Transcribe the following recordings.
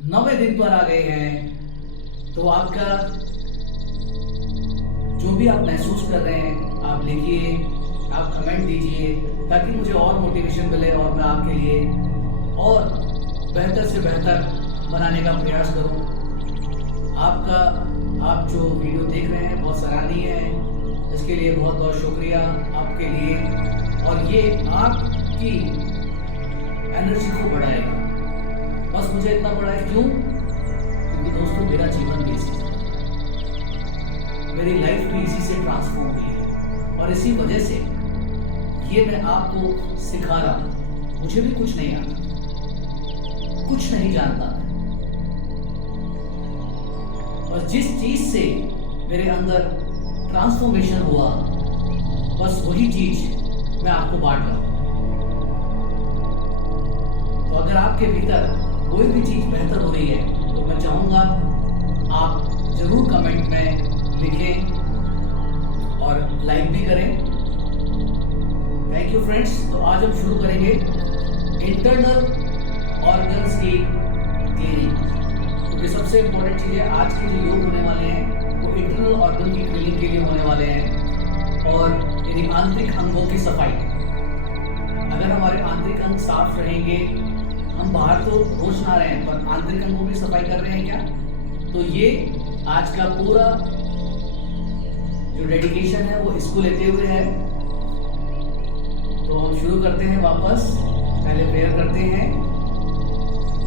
9वें दिन पर आ गए हैं। तो आपका जो भी आप महसूस कर रहे हैं आप लिखिए, आप कमेंट दीजिए ताकि मुझे और मोटिवेशन मिले और मैं आपके लिए और बेहतर से बेहतर बनाने का प्रयास करूं। आप जो वीडियो देख रहे हैं बहुत सराहनीय है, इसके लिए बहुत बहुत शुक्रिया आपके लिए। और ये आपकी एनर्जी को बढ़ाएगा। बस मुझे इतना बढ़ाए क्यों? क्योंकि दोस्तों मेरा जीवन भी इसी से बना है, मेरी लाइफ भी इसी से ट्रांसफॉर्म हुई है और इसी वजह से ये मैं आपको सिखा रहा हूँ। मुझे भी कुछ नहीं आता, कुछ नहीं जानता मैं, और जिस चीज से मेरे अंदर ट्रांसफॉर्मेशन हुआ बस वही चीज मैं आपको बांट रहा हूं। तो अगर आपके भीतर कोई भी चीज बेहतर हो रही है तो मैं चाहूंगा आप जरूर कमेंट में लिखें और लाइक भी करें। Thank you friends. तो आज हम शुरू करेंगे इंटरनल ऑर्गन्स की क्लीनिंग। क्योंकि सबसे इम्पोर्टेंट चीज़ है, आज के जो योग होने वाले हैं वो इंटरनल ऑर्गन की क्लीनिंग के लिए होने वाले हैं, और यानी आंतरिक अंगों की सफाई। अगर हमारे आंतरिक अंग साफ रहेंगे, हम बाहर तो रोज नहा रहे हैं पर आंतरिक अंगों की सफाई कर रहे हैं क्या? तो ये आज का पूरा जो डेडिकेशन है वो इसको लेते हुए है। तो हम शुरू करते हैं वापस। पहले प्रेयर करते हैं,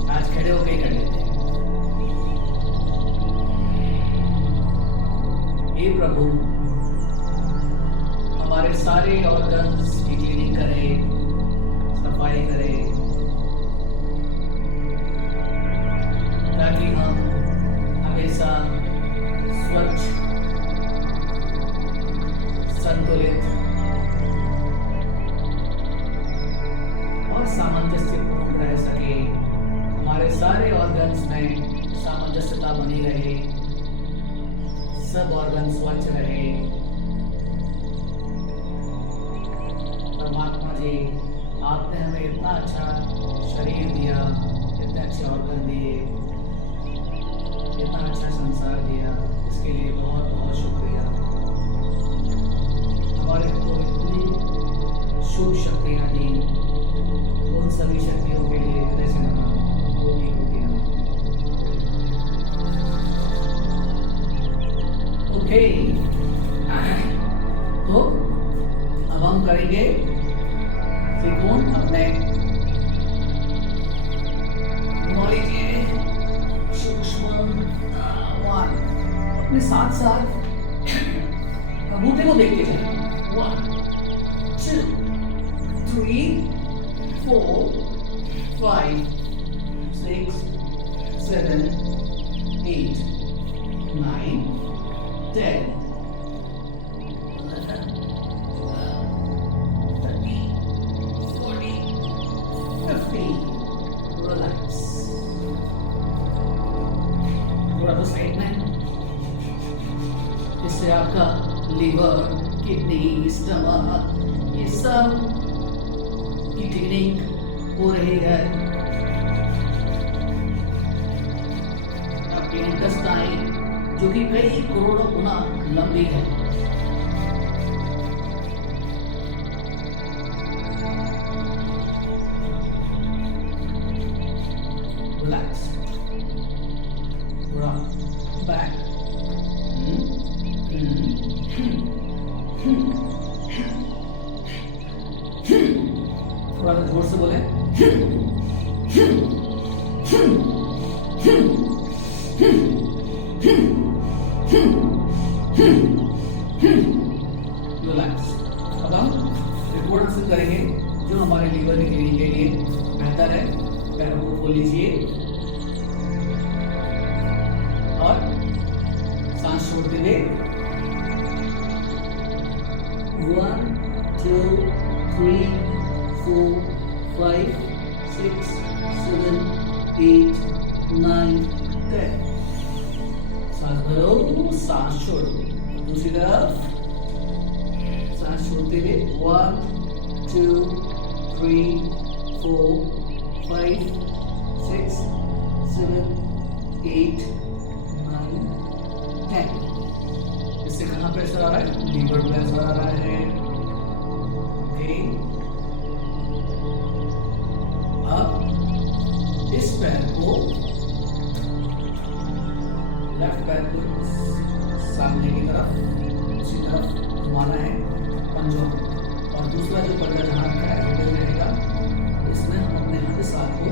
आज खड़े होकर ही कर लेते हैं। हे प्रभु, हमारे सारे ऑर्गन्स की क्लीनिंग करें, सफाई करें, ताकि हम हमेशा स्वच्छ, संतुलित और सामंजस्यपूर्ण रह सके। हमारे सारे ऑर्गन्स में सामंजस्यता बनी रहे, सब ऑर्गन स्वच्छ रहे। परमात्मा जी, आपने हमें इतना अच्छा शरीर दिया, इतने अच्छे ऑर्गन दिए, इतना अच्छा संसार दिया, इसके लिए बहुत बहुत शुक्रिया। हमारे को इतनी शुभ शक्तियाँ दी, उन सभी शक्तियों के लिए हृदय से नमन, कोटि कोटि नमन। ओके, तो अब हम करेंगे त्रिकोण। अपने घुमा लीजिए सूक्ष्म अपने साथ साथ अंगूठे को देखते जाइए। 1 2 3 4 5 6 7 8 9 10 11 12 13 14 15। रिलैक्स। थोड़ा तो साइड में, इससे आपका लीवर, किडनी, स्टमक, ये सब की क्लीनिंग हो रही है। आपके इंटेस्टाइन जो कि कई करोड़ों गुना लंबी है, रिलैक्स, थोड़ा बैक, थोड़ा सा जोर से बोले। रिलैक्स। अब हम रिपोर्ट हासिल करेंगे जो हमारे लीवर की क्लीनिंग के लिए बेहतर है। पैरों को खोल लीजिए और सांस छोड़ते हुए 1 2 3 4 5 6 7 8 9 10। सांस भरो, सांस छोड़ो। दूसरी तरफ सांस छोड़ते हुए 1 2 3 4 5 6 7, 8, 9, 10। इससे कहाँ प्रेशर आ रहा है? लीवर प्रेशर आ रहा है। ओके, अब इस पैर को, लेफ्ट पैर को सामने की तरफ, उसी तरफ घुमाना है पंजों, और दूसरा जो पंजा जहाँ का है वो रहेगा, इसमें हम अपने हाथ के साथ को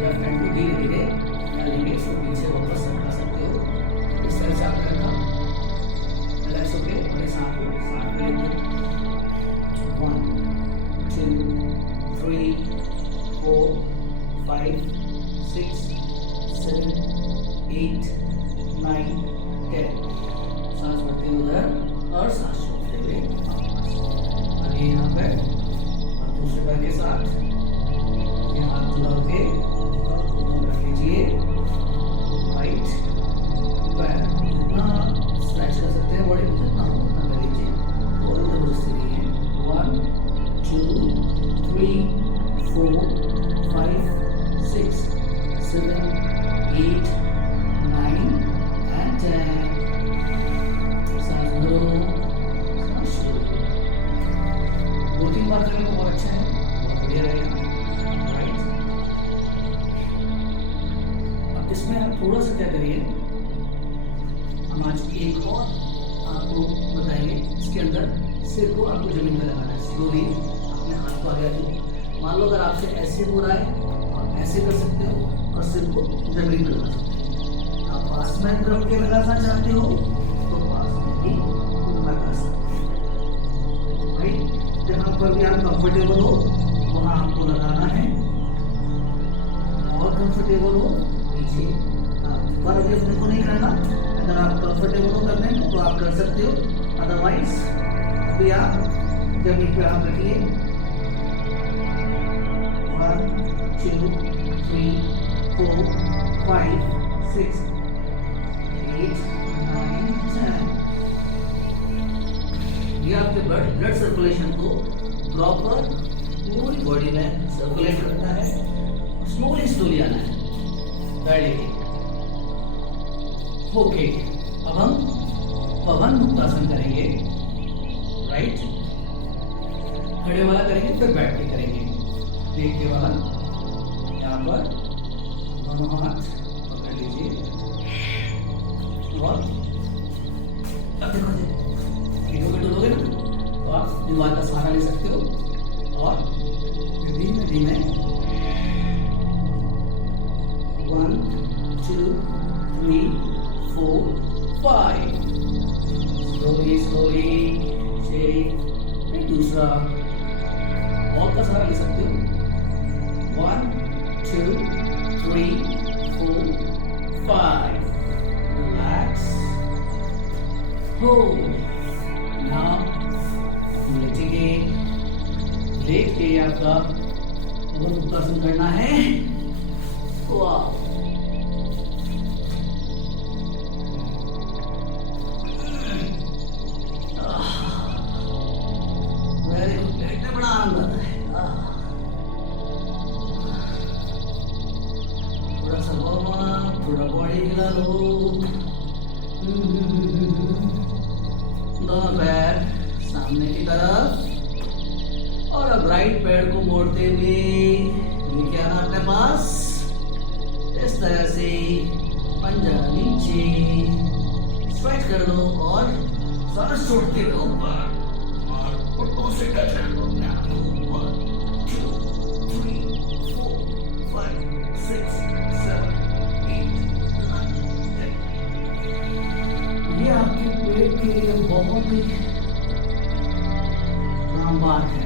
लेफ्ट हैंड को धीरे धीरे डालेंगे, इसको पीछे वापस सरका सकते हो। इस तरह से आप रखा रिलैक्स होके और इस हाथ को साथ में लेंगे। 1, 2, 3, 4, 5, 6, 7, 8, 9, 10। सांस भरते हुए उधर और सांस छोड़ते हुए आगे यहाँ पे, और दूसरे पैर के साथ ये हाथ दबा के रख लीजिए। राइट पैर जितना स्ट्रेच कर सकते हैं बॉडी को, जितना हो उतना कर लीजिए, कोई जबरदस्ती नहीं है। 1, 2, 3, 4, 5, 6, 7, 8, 9 and 10। सांस भरो, सांस छोड़ो। 2-3 बार करें तो बहुत अच्छा है, बहुत बढ़िया रहेगा। राइट, अब इसमें आप थोड़ा सा क्या करिए, हम आज एक और आपको बताएंगे। इसके अंदर सिर को आपको जमीन में लगाना है। स्लोली अपने हाथ को आगे आगे, मान लो अगर आपसे ऐसे हो रहा है, आप ऐसे कर सकते हो और सिर को जमीन में लगा सकते हो। आप पास में रख के लगाना चाहते हो तो पास में ही लगा सकते हो। राइट, जहाँ पर भी आप कंफर्टेबल हो वहाँ आपको लगाना है, और कंफर्टेबल हो नीचे। पर अभी अपने को नहीं करना, अगर आप कंफर्टेबल हो करने में तो आप कर सकते हो, अदरवाइज अभी आप जमीन पे हाथ रखिए। 1, 2, 3, 4, 5, 6, 8, 9, 10। ये आपके ब्लड सर्कुलेशन को प्रॉपर पूरी बॉडी में सर्कुलेट करता है। स्लोली स्लोली आना है। बैठिए। ओके, अब हम पवन मुक्तासन करेंगे। राइट, खड़े वाला करेंगे, फिर बैठ के करेंगे। लेट के वाला यहाँ पर दोनों हाथ पकड़ लीजिए, और अब देखो डोलोगे ना तो आप दीवार का सहारा ले सकते हो, और धीमे धीमे 1, 2, 3, 4, 5 स्लोली स्लोली। फिर दूसरा वॉल का सहारा ले सकते हो। 1, 2, 3, 4, 5 रिलैक्स, होल्ड। नाउ लेटेंगे, लेट के आपका पवन मुक्तासन करना है। वाह, वेरी गुड। लेटने बड़ा आनंद आता है। थोड़ा सा वार्म, थोड़ा बॉडी हिला लो। दोनों पैर सामने की तरफ, और अब राइट पैर को मोड़ते हुए लेके आना अपने पास। इस तरह से पंजा नीचे, स्ट्रेच कर लो और सांस छोड़ते रहो ऊपर, और घुटनों से टच कर लो। 1, 2, 3, 4, 5, 6, 7, 8, 9, 10। ये आपके पेट के लिए बहुत ही रामबाण है,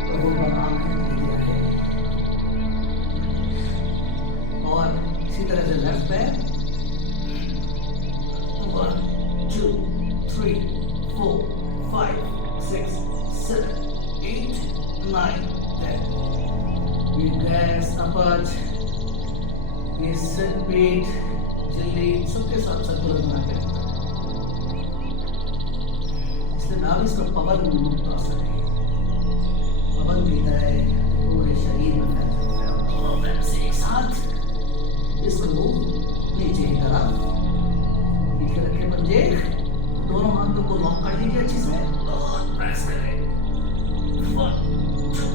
प्रभु का नाम है। और इसी तरह से लेफ्ट पैर 1, 2, 3, 4, 5, 6, 7, 8, 9, 10। ये गैस, अपच, ये सिर, पेट, झिल्ली सबके साथ संतुलन बना के रखता है। इसलिए नाम इसका पवन मुक्तासन है। पवन की तरह पूरे शरीर में फैल सकता है। और एक साथ इसको नीचे की तरफ नीचे रखे पंजे, दोनों हाथों को लॉक कर दीजिए अच्छे से और प्रेस करें। 1 2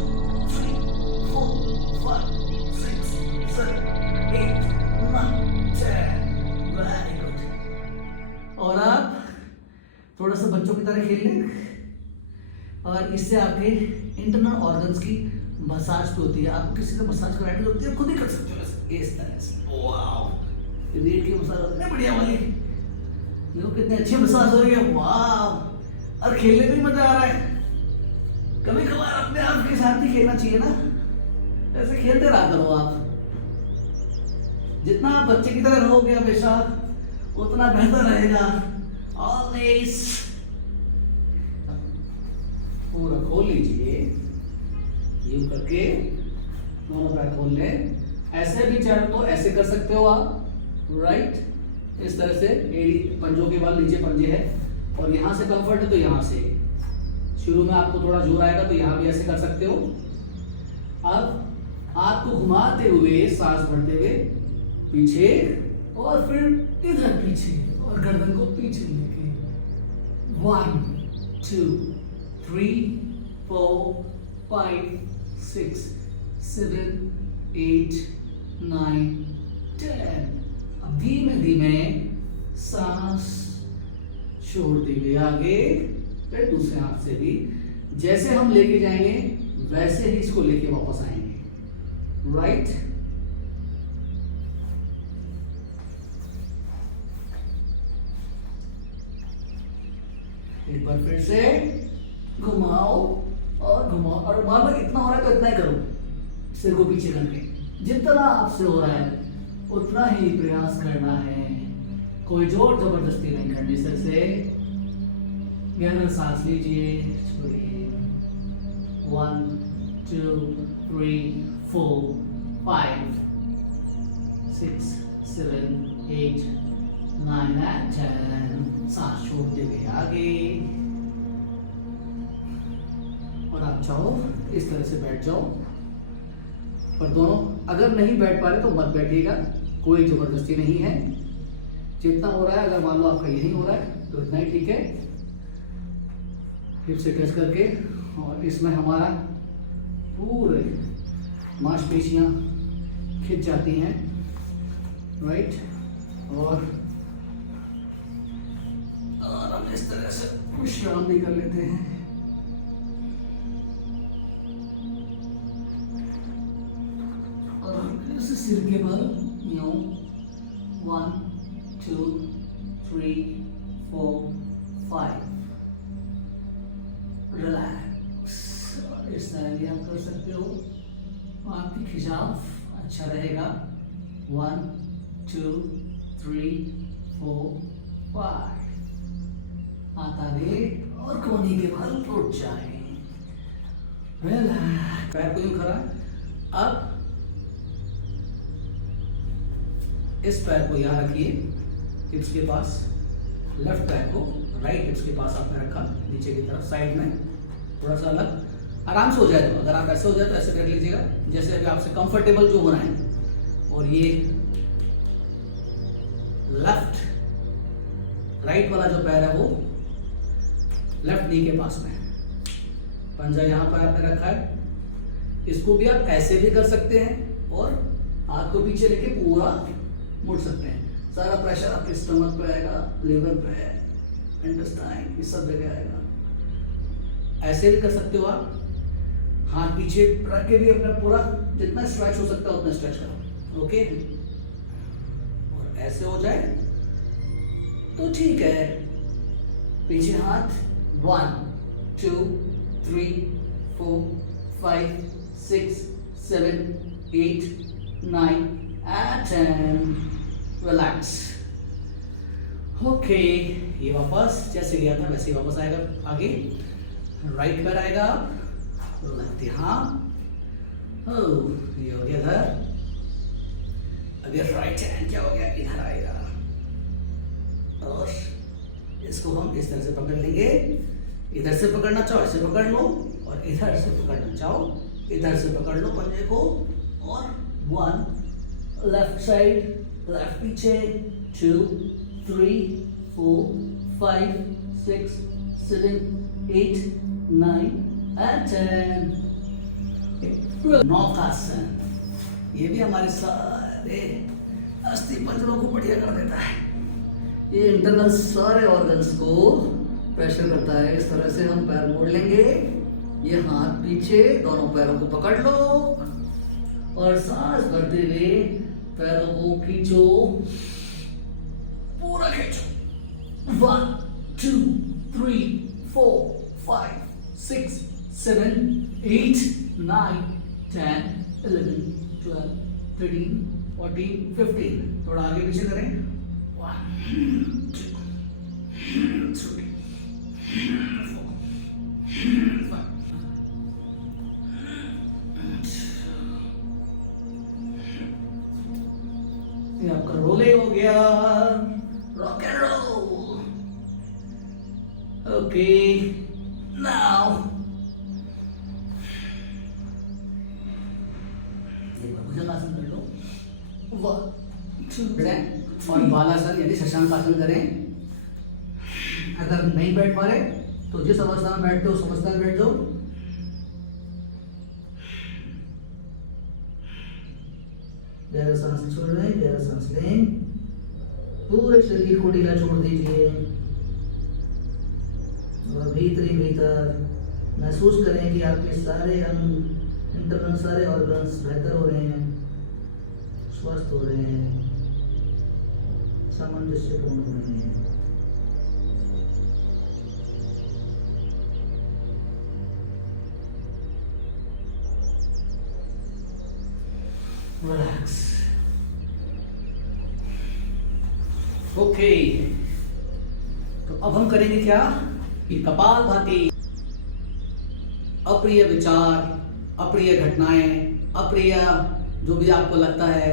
3 4 5 6 7 8 9 10। Very good. और आप थोड़ा सा बच्चों की तरह खेल लें और इससे आपके इंटरनल ऑर्गन्स की मसाज तो होती है। आपको किसी से मसाज करानी होती है, खुद ही कर सकते हो इस तरह से। वाओ, रीढ़ की मसाज होती है बढ़िया वाली, देखो कितनी अच्छी मसाज हो रही है। वाह, और खेलने में भी मजा आ रहा है। कभी कभार अपने आप के साथ भी खेलना चाहिए ना, ऐसे खेलते रहा करो आप। जितना आप बच्चे की तरह रहोगे हमेशा उतना बेहतर रहेगा। ऑलवेज पूरा खोल लीजिए, यूं करके दोनों पैर खोल लें। ऐसे भी चाहे तो ऐसे कर सकते हो आप, राइट, इस तरह से। एड़ी पंजों के बल नीचे पंजे है और यहाँ से कंफर्ट है तो यहाँ से। शुरू में आपको थोड़ा जोर आएगा तो यहाँ भी ऐसे कर सकते हो। अब हाथ को घुमाते हुए सांस भरते हुए पीछे और फिर इधर पीछे और गर्दन को पीछे लेके 1 2 3 4 5 6 7 8 9 10। अब धीमे धीमे सांस छोड़ते हुए आगे, फिर दूसरे हाथ से भी जैसे हम लेके जाएंगे वैसे ही इसको लेके वापस आएंगे, राइट। एक बार फिर से घुमाओ और मान लो इतना हो रहा है तो इतना ही करो, सिर को पीछे करके। जितना आपसे हो रहा है उतना ही प्रयास करना है, कोई जोर जबरदस्ती नहीं करनी। सिर से गहरा सांस लीजिए, छोड़िए। 1 2 3 4 5 6 7 8 9 and 10। सांस छोड़ते हुए आगे, और आप चाहो इस तरह से बैठ जाओ। और दोनों अगर नहीं बैठ पा रहे तो मत बैठिएगा, कोई जबरदस्ती नहीं है। जितना हो रहा है, अगर मान लो आपका यही हो रहा है तो इतना ही ठीक है। हिप से टच करके, और इसमें हमारा पूरे मांसपेशियां खिंच जाती हैं, राइट। और हम इस तरह से विश्राम भी कर लेते हैं। और सिर के बल यूं 1 2 3 4 5 रिलैक्स। इस तरह भी आप कर सकते हो, आपकी खिंचाव अच्छा रहेगा। 1 2 3 4 5। हाथ आगे और कोहनी के बल उठ जाए। पैर को यूं खड़ा। अब इस पैर को यहाँ रखिए हिप्स के पास, लेफ्ट पैर को राइट हिप्स के पास आपने रखा, नीचे की तरफ साइड में थोड़ा सा अलग। आराम से हो जाए तो, अगर आप ऐसे हो जाए तो ऐसे कर लीजिएगा जैसे अभी आपसे कंफर्टेबल जो होना है। और ये लेफ्ट राइट वाला जो पैर है वो लेफ्ट नी के पास में है, पंजा यहाँ पर आपने रखा है। इसको भी आप ऐसे भी कर सकते हैं और हाथ को पीछे लेके पूरा मुड़ सकते हैं। सारा प्रेशर आपके स्टमक पे आएगा, लिवर पे, इंटेस्टाइन, इस सब जगह आएगा। ऐसे भी कर सकते हो आप, हाथ पीछे रख के भी अपना पूरा जितना स्ट्रेच हो सकता है उतना स्ट्रेच करो, ओके। और ऐसे हो जाए तो ठीक है। पीछे हाथ 1 2 3 4 5 6 7 8 9 and 10। Relax, okay. ये वापस जैसे गया था वैसे ही वापस आएगा। आगे राइट पैर आएगा, लेफ्ट यहाँ, ये हो गया इधर। अभी राइट हैंड क्या हो गया, इधर आएगा। और इसको हम इस तरह से पकड़ लेंगे। इधर से पकड़ना चाहो ऐसे पकड़ लो, और इधर से पकड़ना चाहो इधर से पकड़ लो पंजे को। और 1 लेफ्ट साइड, लेफ्ट पीछे, 2, 3, 4, 5, 6, 7, 8, 9 and 10. नौकासन, ये भी हमारे सारे अस्थि पंजरों को बढ़िया कर देता है। ये इंटरनल सारे ऑर्गन्स को प्रेशर करता है। इस तरह से हम पैर मोड़ लेंगे, ये हाथ पीछे, दोनों पैरों को पकड़ लो और सांस भरते हुए पैरों को खींचो, पूरा खींचो। 1, 2, 3, 4, 5, 6, 7, 8, 9, 10, 11, 12, 13, 14, 15। थोड़ा आगे पीछे करें। 1, 2, 3, 4, 5। ये आपका रोलिंग हो गया, rock and roll. Okay, now Bhujangasana कर लो। 1, 2 और बालासन यानी शशांक आसन करें। अगर नहीं बैठ पा रहे तो जिस अवस्था में बैठते हो उस अवस्था में बैठ जाओ। गहरा सांस छोड़ रहे हैं, गहरा सांस लें, पूरे शरीर को ढीला छोड़ दीजिए और भीतर ही भीतर महसूस करें कि आपके सारे अंग, इंटरनल सारे ऑर्गन्स बेहतर हो रहे हैं, स्वस्थ हो रहे हैं, सामंजस्यपूर्ण हो रहे हैं। रिलैक्स। ओके, तो अब हम करेंगे क्या कि कपालभाति। अप्रिय विचार, अप्रिय घटनाएं, अप्रिय जो भी आपको लगता है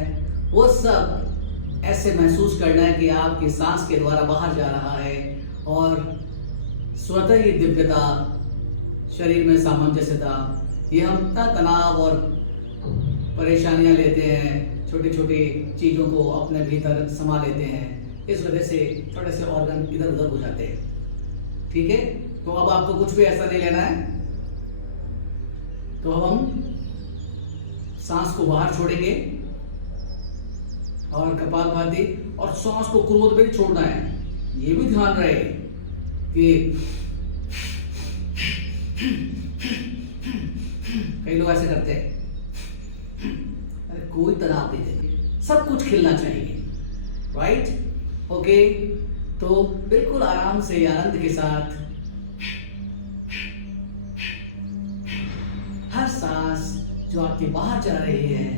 वो सब ऐसे महसूस करना है कि आपकी सांस के द्वारा बाहर जा रहा है और स्वतः ही दिव्यता, शरीर में सामंजस्यता। ये हम तनाव और परेशानियां लेते हैं, छोटी छोटी चीज़ों को अपने भीतर समा लेते हैं, इस वजह से थोड़े से ऑर्गन इधर उधर हो जाते हैं। ठीक है, तो अब आपको कुछ भी ऐसा नहीं लेना है। तो अब हम सांस को बाहर छोड़ेंगे और कपालभाति, और सांस को क्रोध में छोड़ना है। ये भी ध्यान रहे कि कई लोग ऐसे करते हैं, अरे कोई तनाव नहीं देते, सब कुछ खिलना चाहिए, राइट। ओके, तो बिल्कुल आराम से आनंद के साथ हर सांस जो आपके बाहर जा रही है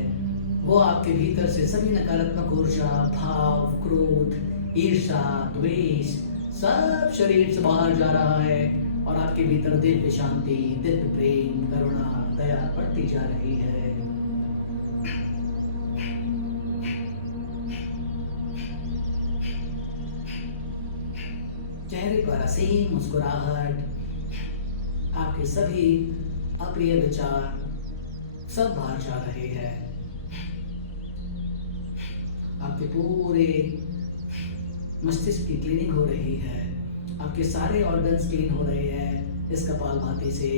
वो आपके भीतर से सभी नकारात्मक ऊर्जा, भाव, क्रोध, ईर्ष्या, द्वेष सब शरीर से बाहर जा रहा है और आपके भीतर दिव्य शांति, दिव्य प्रेम, करुणा, दया बढ़ती जा रही है। चेहरे पर असीम मुस्कुराहट, आपके सभी अप्रिय विचार सब बाहर जा रहे हैं। आपके पूरे मस्तिष्क की क्लीनिंग हो रही है, आपके सारे ऑर्गन्स क्लीन हो रहे हैं इस कपालभाति से।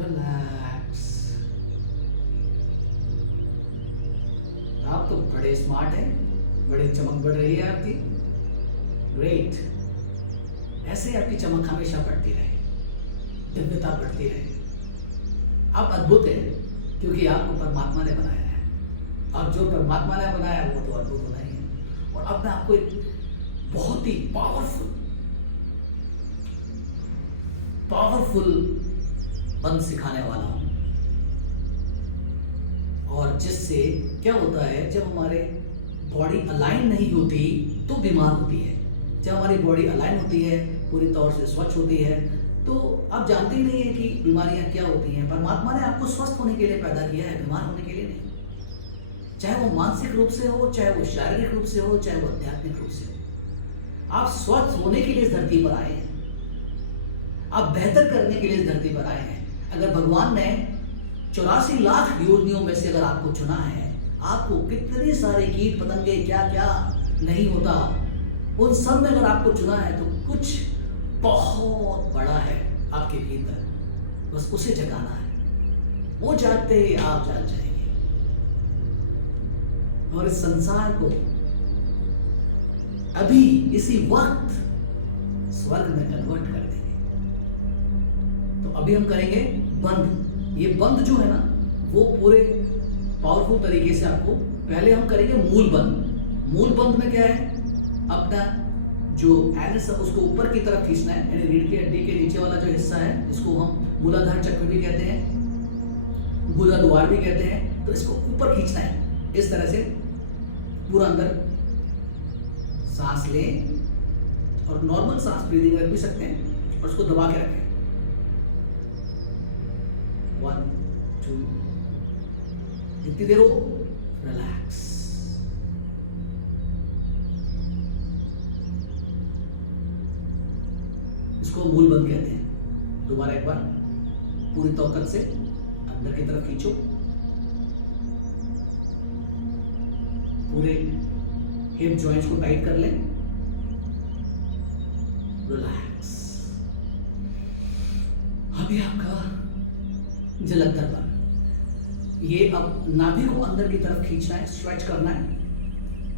रिलैक्स। आप तो बड़े स्मार्ट हैं, बड़ी चमक बढ़ रही है आपकी। ग्रेट, ऐसे आपकी चमक हमेशा बढ़ती रहे, दिव्यता बढ़ती रहे। आप अद्भुत हैं क्योंकि आपको परमात्मा ने बनाया है। और जो परमात्मा ने बनाया वो तो अद्भुत होना ही है। और अब मैं आपको एक बहुत ही पावरफुल बंद सिखाने वाला हूं, और जिससे क्या होता है, जब हमारे बॉडी अलाइन नहीं होती तो बीमार होती है। जब हमारी बॉडी अलाइन होती है, पूरी तौर से स्वच्छ होती है, तो आप जानते ही नहीं है कि बीमारियां क्या होती हैं। परमात्मा ने आपको स्वस्थ होने के लिए पैदा किया है, बीमार होने के लिए नहीं। चाहे वो मानसिक रूप से हो, चाहे वो शारीरिक रूप से हो, चाहे वो आध्यात्मिक रूप से हो, आप स्वस्थ होने के लिए इस धरती पर आए हैं। आप बेहतर करने के लिए इस धरती पर आए हैं। अगर भगवान ने 84 लाख योनियों में से अगर आपको चुना है, आपको कितने सारे कीट पतंगे क्या क्या नहीं होता, उन सब में अगर आपको चुना है तो कुछ बहुत बड़ा है आपके भीतर, बस उसे जगाना है। वो जागते ही आप जाग जाएंगे और इस संसार को अभी इसी वक्त स्वर्ग में कन्वर्ट कर देंगे। तो अभी हम करेंगे बंद। ये बंद जो है ना, वो पूरे पावरफुल तरीके से आपको, पहले हम करेंगे मूल बंद। मूल बंद में क्या है, अपना जो एलिस है उसको ऊपर की तरफ खींचना है, यानी रीढ़ की हड्डी के नीचे वाला जो हिस्सा है, जिसको हम मूलाधार चक्र भी कहते हैं, मूलाधार भी कहते हैं, तो इसको ऊपर खींचना है। इस तरह से पूरा अंदर सांस लें, और नॉर्मल सांस ब्रीदिंग रख भी सकते हैं, और उसको दबा के रखें। 1 2, जितनी देर हो रिलैक्स। इसको मूल बंद कहते हैं। दोबारा एक बार पूरी ताकत से अंदर की तरफ खींचो, पूरे हिप जॉइंट्स को टाइट कर लें, रिलैक्स। अभी आपका जलंधर बन, ये अब नाभि को अंदर की तरफ खींचना है, स्ट्रेच करना है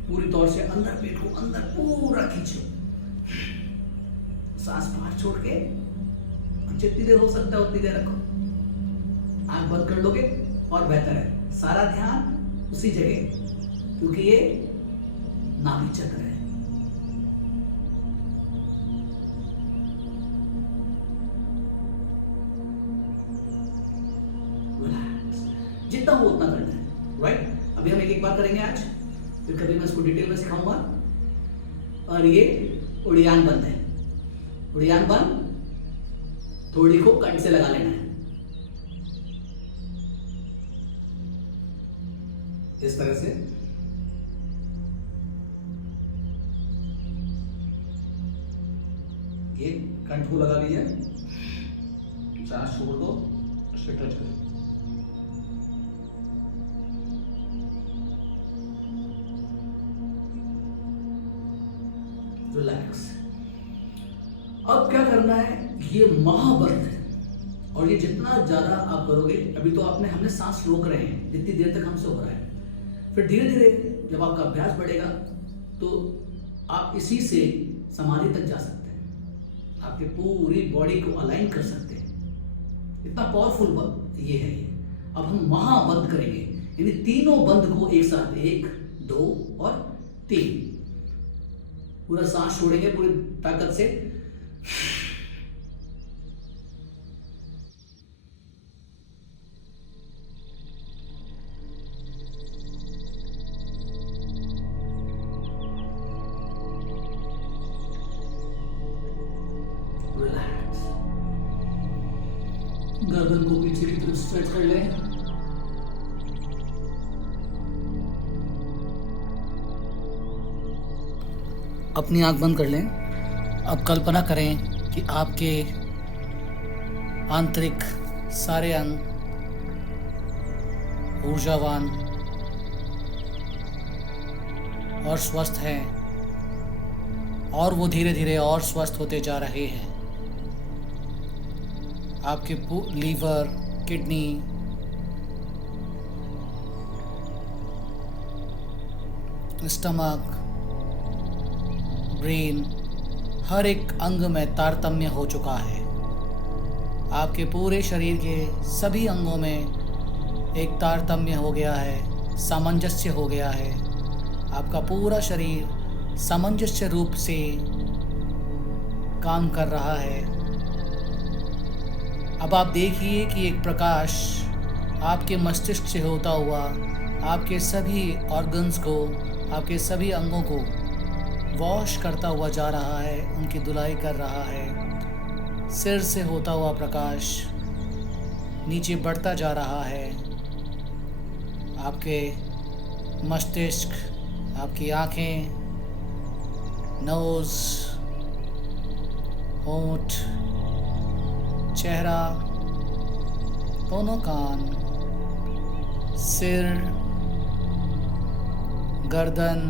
पूरी तौर से, अंदर पेट को अंदर पूरा खींचो, सांस बाहर छोड़ के, जितनी देर हो सकता है उतनी देर रखो। आंख बंद कर लोगे और बेहतर है, सारा ध्यान उसी जगह, क्योंकि ये नाभि चक्र है। जितना हो उतना करना है, राइट। अभी हम एक एक बार करेंगे आज, फिर कभी मैं इसको डिटेल में सिखाऊंगा। और ये उड़ियान बंद है। उड़ियान बंद, थोड़ी को कंठ से लगा लेना है, इस तरह से। ये कंठ को लगा लीजिए, सांस छोड़ दो, स्ट्रेच करें। रिलैक्स। अब क्या करना है, ये महाबंद है, और ये जितना ज्यादा आप करोगे, अभी तो हमने सांस रोक रहे हैं जितनी देर तक हमसे हो रहा है, फिर धीरे धीरे जब आपका अभ्यास बढ़ेगा तो आप इसी से समाधि तक जा सकते हैं, आपकी पूरी बॉडी को अलाइन कर सकते हैं। इतना पावरफुल बंद ये है ये। अब हम महाबंद करेंगे, यानी तीनों बंद को एक साथ, 1 2 और 3, पूरा सांस छोड़ेंगे पूरी ताकत से। रिलैक्स। गर्दन को पीछे की तरफ स्ट्रेच कर लें। अपनी आंख बंद कर लें। अब कल्पना करें कि आपके आंतरिक सारे अंग ऊर्जावान और स्वस्थ हैं, और वो धीरे धीरे और स्वस्थ होते जा रहे हैं। आपके लीवर, किडनी, स्टमक, ब्रेन, हर एक अंग में तारतम्य हो चुका है। आपके पूरे शरीर के सभी अंगों में एक तारतम्य हो गया है, सामंजस्य हो गया है। आपका पूरा शरीर सामंजस्य रूप से काम कर रहा है। अब आप देखिए कि एक प्रकाश आपके मस्तिष्क से होता हुआ आपके सभी ऑर्गन्स को, आपके सभी अंगों को वॉश करता हुआ जा रहा है, उनकी धुलाई कर रहा है। सिर से होता हुआ प्रकाश नीचे बढ़ता जा रहा है। आपके मस्तिष्क, आपकी आँखें, नोज़, होंठ, चेहरा, दोनों कान, सिर, गर्दन,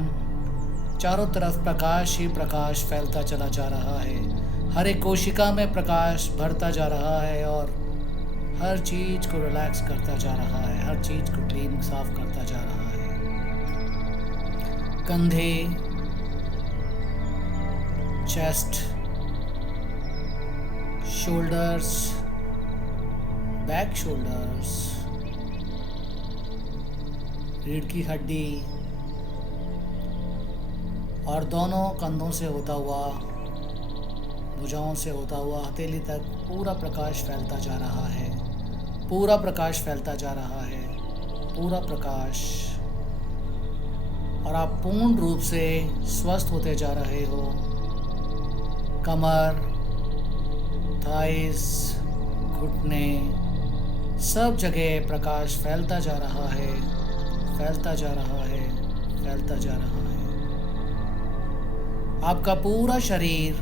चारों तरफ प्रकाश ही प्रकाश फैलता चला जा रहा है। हर एक कोशिका में प्रकाश भरता जा रहा है और हर चीज़ को रिलैक्स करता जा रहा है, हर चीज़ को क्लीन साफ करता जा रहा है। कंधे, चेस्ट, शोल्डर्स, बैक शोल्डर्स, रीढ़ की हड्डी और दोनों कंधों से होता हुआ, भुजाओं से होता हुआ हथेली तक पूरा प्रकाश फैलता जा रहा है। पूरा प्रकाश फैलता जा रहा है, पूरा प्रकाश। और आप पूर्ण रूप से स्वस्थ होते जा रहे हो। कमर, थाइस, घुटने, सब जगह प्रकाश फैलता जा रहा है, फैलता जा रहा है, फैलता जा रहा है। आपका पूरा शरीर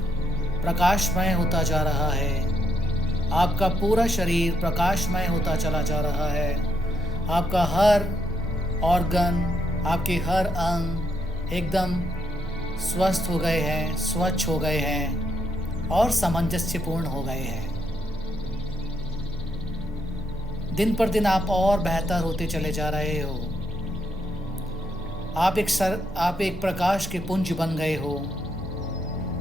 प्रकाशमय होता जा रहा है। आपका पूरा शरीर प्रकाशमय होता चला जा रहा है। आपका हर ऑर्गन, आपके हर अंग एकदम स्वस्थ हो गए हैं, स्वच्छ हो गए हैं और सामंजस्यपूर्ण हो गए हैं। दिन पर दिन आप और बेहतर होते चले जा रहे हो। आप एक प्रकाश के पुंज बन गए हो।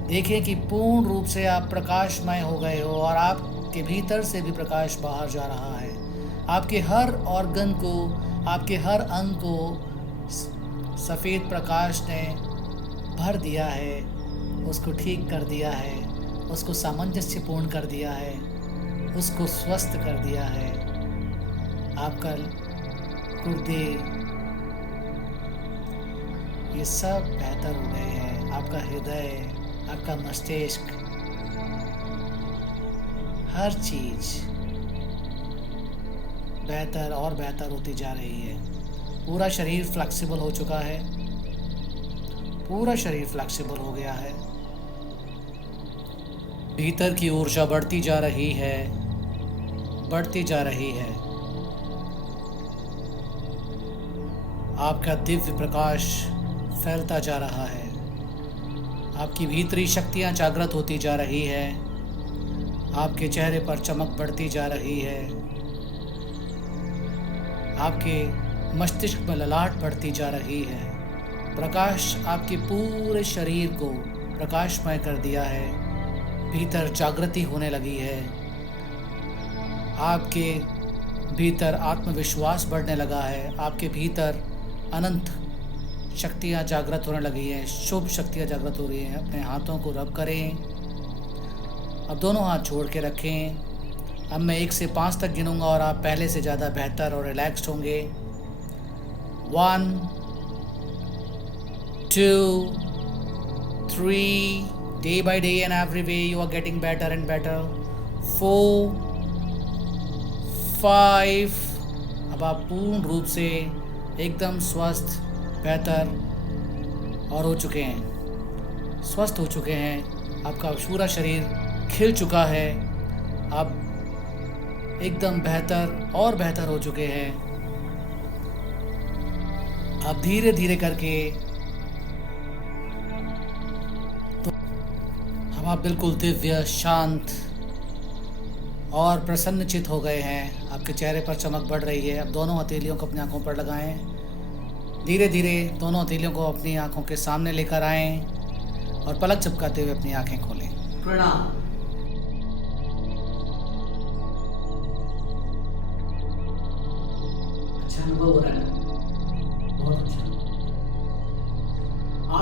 देखिए कि पूर्ण रूप से आप प्रकाशमय हो गए हो और आपके भीतर से भी प्रकाश बाहर जा रहा है। आपके हर ऑर्गन को, आपके हर अंग को सफ़ेद प्रकाश ने भर दिया है, उसको ठीक कर दिया है, उसको सामंजस्यपूर्ण कर दिया है, उसको स्वस्थ कर दिया है। आपका गुर्दे ये सब बेहतर हो गए हैं। आपका हृदय, आपका मस्तिष्क, हर चीज़ बेहतर और बेहतर होती जा रही है। पूरा शरीर फ्लेक्सिबल हो चुका है, पूरा शरीर फ्लेक्सिबल हो गया है। भीतर की ऊर्जा बढ़ती जा रही है, बढ़ती जा रही है। आपका दिव्य प्रकाश फैलता जा रहा है। आपकी भीतरी शक्तियाँ जागृत होती जा रही है। आपके चेहरे पर चमक बढ़ती जा रही है। आपके मस्तिष्क में ललाट बढ़ती जा रही है। प्रकाश आपके पूरे शरीर को प्रकाशमय कर दिया है। भीतर जागृति होने लगी है। आपके भीतर आत्मविश्वास बढ़ने लगा है। आपके भीतर अनंत शक्तियाँ जागृत होने लगी हैं, शुभ शक्तियाँ जागृत हो रही हैं। अपने हाथों को रब करें। अब दोनों हाथ जोड़ के रखें। अब मैं 1 से 5 तक गिनूंगा और आप पहले से ज़्यादा बेहतर और रिलैक्स्ड होंगे। 1 2 3 day by day and every way you are getting better and better. 4 5 अब आप पूर्ण रूप से एकदम स्वस्थ, बेहतर और हो चुके हैं, स्वस्थ हो चुके हैं। आपका पूरा शरीर खिल चुका है। आप एकदम बेहतर और बेहतर हो चुके हैं। आप धीरे धीरे करके तो अब आप बिल्कुल दिव्य, शांत और प्रसन्नचित हो गए हैं। आपके चेहरे पर चमक बढ़ रही है। अब दोनों हथेलियों को अपनी आंखों पर लगाएं। धीरे धीरे दोनों हथेलियों को अपनी आंखों के सामने लेकर आएं और पलक झपकाते हुए अपनी आंखें खोलें। प्रणाम। अच्छा अनुभव हो रहा है ना?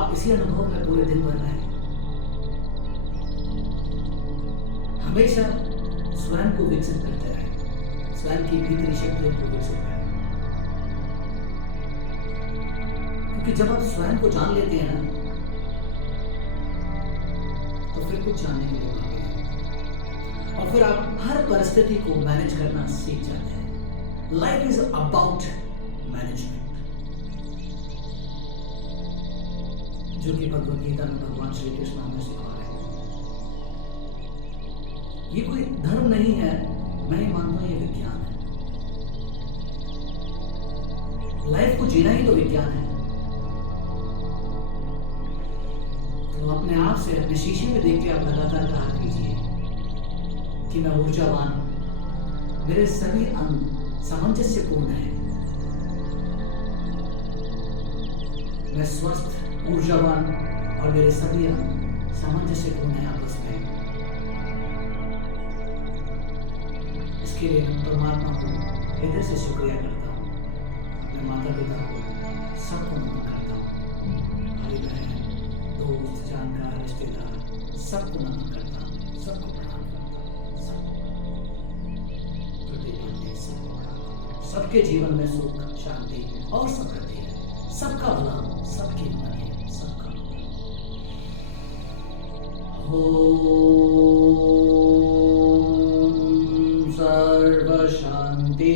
आप इसी अनुभव में पूरे दिन भर रहें। हमेशा स्वयं को विकसित करते रहें, स्वयं की भीतरी शक्तियों को विकसित करें। क्योंकि जब आप स्वयं को जान लेते हैं ना, तो फिर कुछ जानने के लिए बाकी नहीं, और फिर आप हर परिस्थिति को मैनेज करना सीख जाते हैं। लाइफ इज अबाउट मैनेजमेंट, जो कि भगवद गीता में भगवान श्री कृष्ण हमें सिखा रहे हैं। ये कोई धर्म नहीं है, मैं ये मानता हूं ये विज्ञान है। लाइफ को जीना ही तो विज्ञान है। तो अपने आप से, अपने शीशे में देख के आप लगातार कहा कीजिए कि मैं ऊर्जावान हूं, मेरे सभी अंग सामंजस्यपूर्ण हैं, मैं स्वस्थ, ऊर्जावान और मेरे सभी अंग सामंजस्यपूर्ण हैं आपस में। इसके लिए मैं परमात्मा को हृदय से शुक्रिया करता हूँ, अपने माता पिता को, सबको नमन करता हूँ, भाई बहन, दोस्त, जानकार, रिश्तेदार, सबको नमन करता हूँ, सबको प्रणाम करता हूँ, सबके जीवन में सुख, शांति और समृद्धि है, सबका भला, सबकी उन्नति, सबका ओम सर्व शांति।